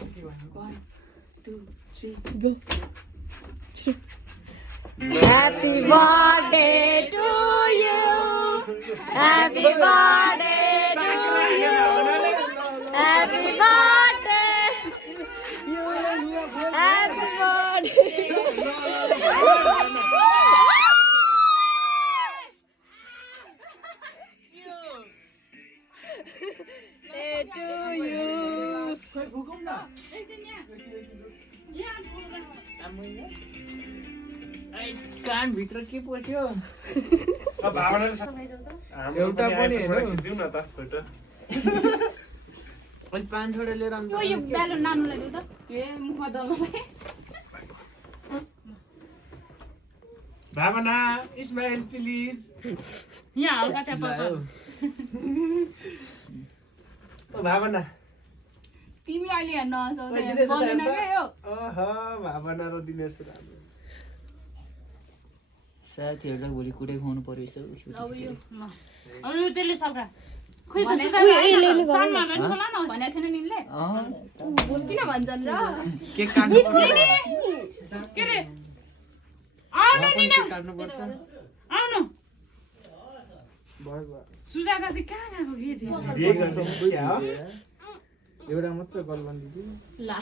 1 2 3 Go. Happy birthday to you. Happy birthday to you. Happy birthday. You. Happy birthday to you. कान भित्र के पस्यो एउटा पनि खिच्दिउ न त फोटो अनि पान छोडेर लिएर आउनु यो ब्यालुन नानुलाई देऊ त ए मुखमा दल्नलाई भावना स्माइल प्लिज यहाँ हल्का च्यापा ओ भावना तिमी अहिले हेर्न नआउँदै बोल्दैन के यो ओहो भावना र दिनेश राम्रो साथीहरूलाई भोलि कुटै खुवाउनु पर्यो यसो अब यो अब यो त्यसले सल्का खोइ त सानमा पनि बोला न भनेको थिएन निले किन भन्छन् र केक काट्नु पर्छ के रे आउनु नि न काट्नु पर्छ आउनु भयो सुजाता चाहिँ कहाँ गएको के थियो बिहे गर्नु एउटा मात्र गल बन्दिदिनु ला